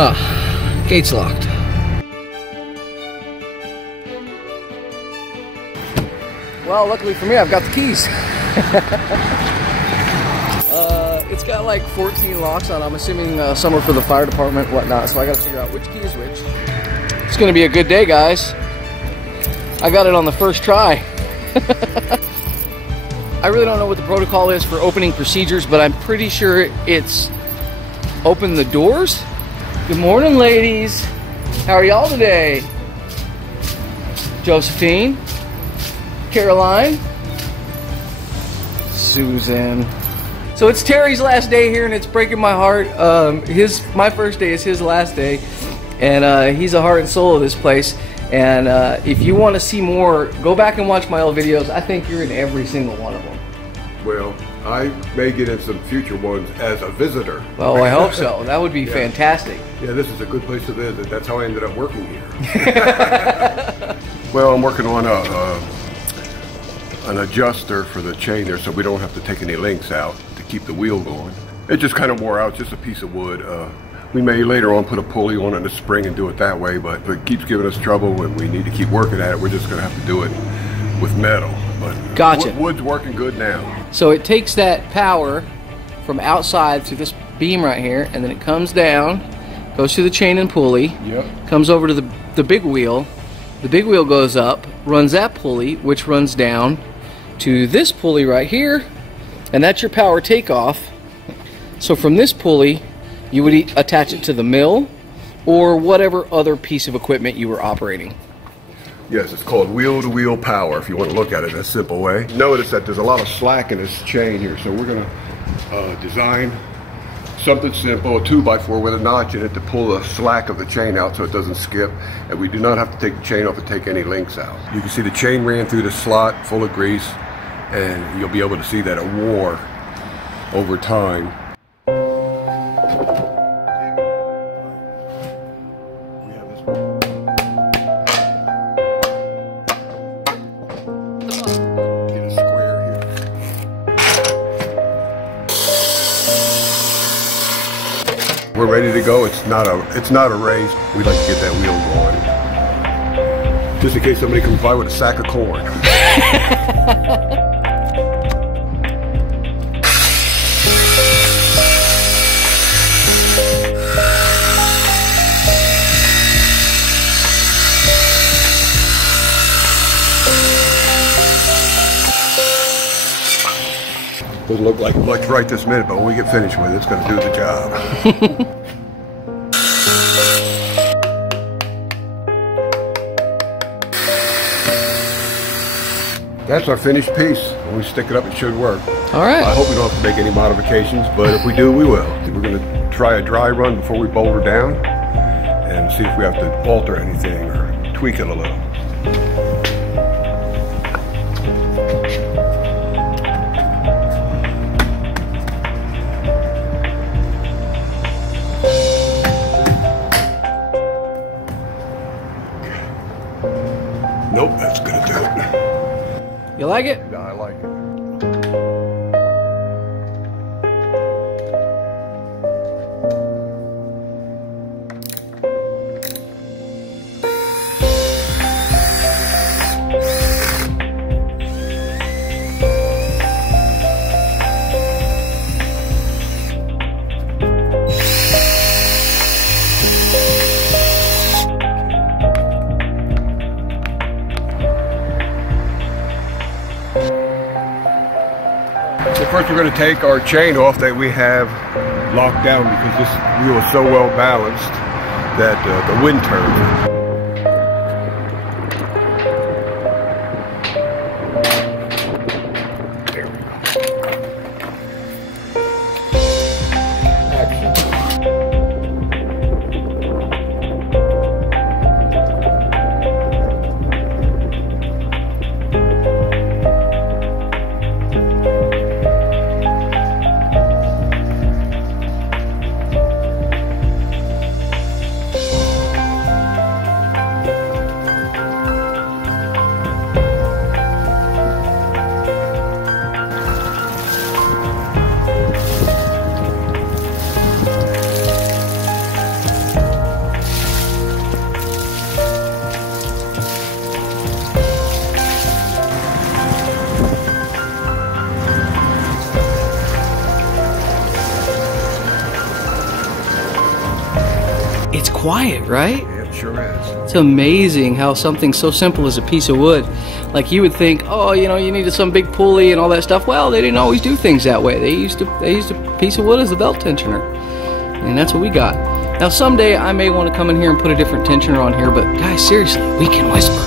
Ah, gate's locked. Well, luckily for me, I've got the keys. It's got like 14 locks on. I'm assuming some are for the fire department, whatnot. So I got to figure out which key is which. It's going to be a good day, guys. I got it on the first try. I really don't know what the protocol is for opening procedures, but I'm pretty sure it's open the doors. Good morning, ladies. How are y'all today? Josephine, Caroline, Susan. So it's Terry's last day here, and it's breaking my heart. My first day is his last day, and he's the heart and soul of this place. And if you want to see more, go back and watch my old videos. I think you're in every single one of them. Well, I may get in some future ones as a visitor. Well, I hope so. That would be fantastic. Yeah, this is a good place to visit. That's how I ended up working here. Well, I'm working on an adjuster for the chain there, so we don't have to take any links out to keep the wheel going. It just kind of wore out, just a piece of wood. We may later on put a pulley on it in the spring and do it that way, but if it keeps giving us trouble and we need to keep working at it, we're just going to have to do it with metal. But gotcha. Wood's working good now. So it takes that power from outside through this beam right here, and then it comes down, goes through the chain and pulley, comes over to the big wheel. The big wheel goes up, runs that pulley, which runs down to this pulley right here, and that's your power takeoff. So from this pulley, you would attach it to the mill or whatever other piece of equipment you were operating. Yes, it's called wheel-to-wheel power, if you want to look at it in a simple way. Notice that there's a lot of slack in this chain here, so we're going to design something simple, a 2x4 with a notch in it to pull the slack of the chain out so it doesn't skip, and we do not have to take the chain off and take any links out. You can see the chain ran through the slot full of grease, and you'll be able to see that it wore over time. We're ready to go. It's not a race. We like to get that wheel going, just in case somebody comes by with a sack of corn. Doesn't look like much right this minute, but when we get finished with it, it's going to do the job. That's our finished piece. When we stick it up, it should work. All right. I hope we don't have to make any modifications, but if we do, we will. We're going to try a dry run before we bolt her down and see if we have to alter anything or tweak it a little. Nope, that's gonna do it. You like it? Yeah, I like it. First, we're going to take our chain off that we have locked down because this wheel is so well balanced that the wind turns. it's quiet, right? Yeah, it sure is. It's amazing how something so simple as a piece of wood, like you would think, oh, you know, you needed some big pulley and all that stuff. Well, they didn't always do things that way. They used a piece of wood as a belt tensioner, and that's what we got. Now, someday I may want to come in here and put a different tensioner on here, but guys, seriously, we can whisper.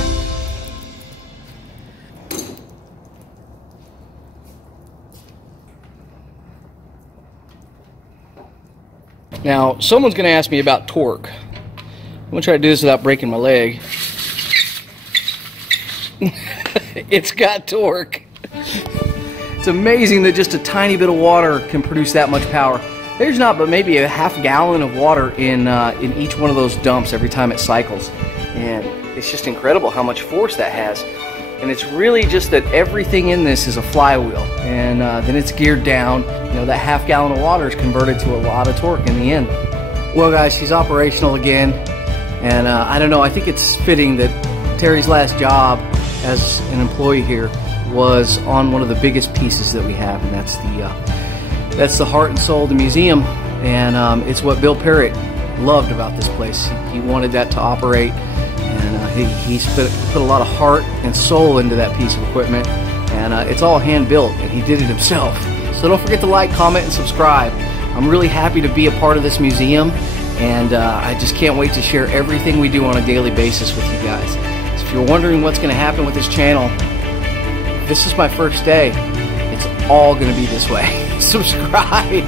Now, someone's going to ask me about torque. I'm going to try to do this without breaking my leg. It's got torque. It's amazing that just a tiny bit of water can produce that much power. There's not but maybe a half gallon of water in each one of those dumps every time it cycles. And it's just incredible how much force that has. And it's really just that everything in this is a flywheel, and then it's geared down. You know, that half gallon of water is converted to a lot of torque in the end. Well, guys, she's operational again, and I don't know, I think it's fitting that Terry's last job as an employee here was on one of the biggest pieces that we have, and that's the heart and soul of the museum. And it's what Bill Parrott loved about this place. He wanted that to operate. He's put a lot of heart and soul into that piece of equipment, and it's all hand built, and he did it himself. So don't forget to like, comment, and subscribe. I'm really happy to be a part of this museum, and I just can't wait to share everything we do on a daily basis with you guys. So if you're wondering what's going to happen with this channel, this is my first day. It's all going to be this way. Subscribe.